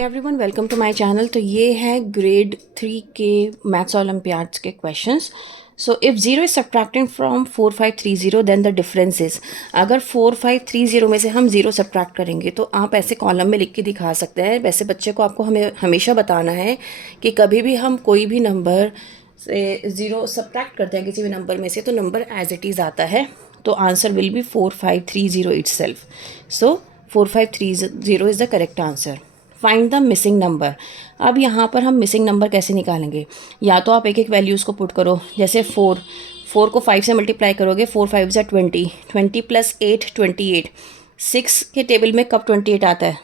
Everyone welcome to my channel. तो ये है ग्रेड 3 के मैथ्स ओलंपियाड्स के questions. So if zero is subtracted from 4530 then the difference is. अगर 4530 में से हम ज़ीरो सब्ट्रैक्ट करेंगे तो आप ऐसे कॉलम में लिख के दिखा सकते हैं। वैसे बच्चे को आपको हमें हमेशा बताना है कि कभी भी हम कोई भी नंबर से ज़ीरो सब्ट्रैक्ट करते हैं किसी भी नंबर में से तो नंबर एज इट इज़ आता है, तो answer will be 4530 itself. So 4530 is the correct answer. Find the missing number. अब यहाँ पर हम मिसिंग नंबर कैसे निकालेंगे? या तो आप एक एक वैल्यूज़ को पुट करो, जैसे 4 को 5 से मल्टीप्लाई करोगे, 4 5 ज़ा 20, 20 प्लस 8 28। 6 के टेबल में कब 28 आता है?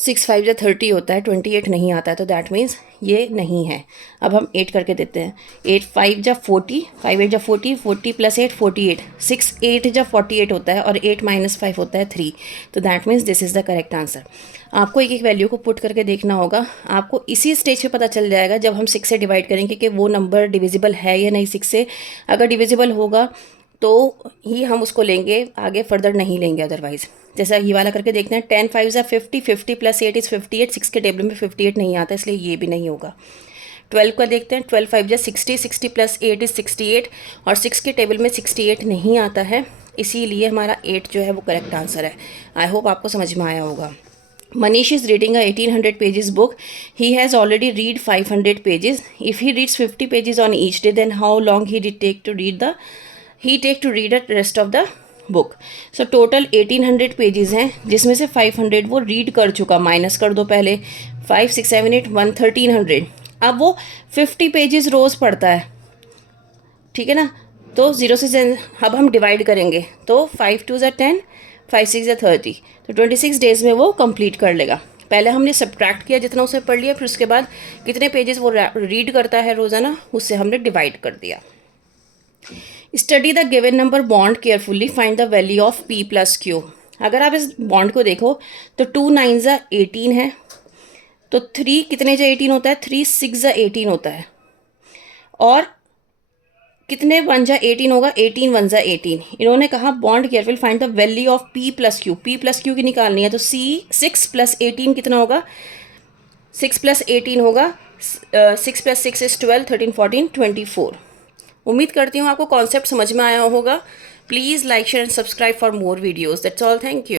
6 5 ज़ा 30 होता है, 28 नहीं आता है, तो दैट मीन्स ये नहीं है। अब हम 8 करके देते हैं। 8 5 ज़ा 40, 5 8 ज़ा 40, 40 प्लस 8 48, 6 8 ज़ा 48 होता है और 8 माइनस 5 होता है 3, तो that means this is the correct answer. आपको एक एक वैल्यू को पुट करके देखना होगा। आपको इसी स्टेज पे पता चल जाएगा जब हम 6 से डिवाइड करेंगे कि वो नंबर डिविजिबल है या नहीं 6 से। अगर डिविजिबल होगा तो ही हम उसको लेंगे, आगे फर्दर नहीं लेंगे अदरवाइज। जैसा ये वाला करके देखते हैं। 10 5 ज़ा 50, 50 प्लस 8 इज़ 58। 6 के टेबल में 58 नहीं आता, इसलिए ये भी नहीं होगा। 12 का देखते हैं। 12 5 ज़ा 60, 60 प्लस 8 इज़ 68 और 6 के टेबल में 68 नहीं आता है, इसीलिए हमारा 8 जो है वो करेक्ट आंसर है। आई होप आपको समझ में आया होगा। Manish is reading a 1800 pages book. He has already read 500 pages. If he reads 50 pages on each day, then how long he take to read the rest of the book. So total 1800 pages हैं, जिसमें से 500 वो read कर चुका। Minus कर दो पहले। 5 6 7 8 1 1300। अब वो 50 पेजेस रोज़ पढ़ता है, ठीक है ना। तो ज़ीरो से अब हम डिवाइड करेंगे तो 5 2 ज़ा 10, 5 6 ज़ा 30, तो 26 डेज़ में वो कंप्लीट कर लेगा। पहले हमने सब्ट्रैक्ट किया जितना उसे पढ़ लिया, फिर उसके बाद कितने पेजेस वो रीड करता है रोज़ाना, उससे हमने डिवाइड कर दिया। Study the given number bond carefully, find the value of p plus Q. अगर आप इस बॉन्ड को देखो तो 2 9 ज़ा 18 है, तो 3 कितने ज़ा 18 होता है? 3 6 ज़ा 18 होता है। और कितने 1 ज़ा 18 होगा? 18 1 ज़ा 18। इन्होंने कहा bond careful find the value of p plus Q. p plus Q की निकालनी है, तो 6 प्लस 18 कितना होगा? 6 प्लस 18 होगा 6 प्लस 6 इज़ 12, 13 14 24। उम्मीद करती हूँ आपको कॉन्सेप्ट समझ में आया होगा। Please like share and subscribe for more videos. That's all, thank you.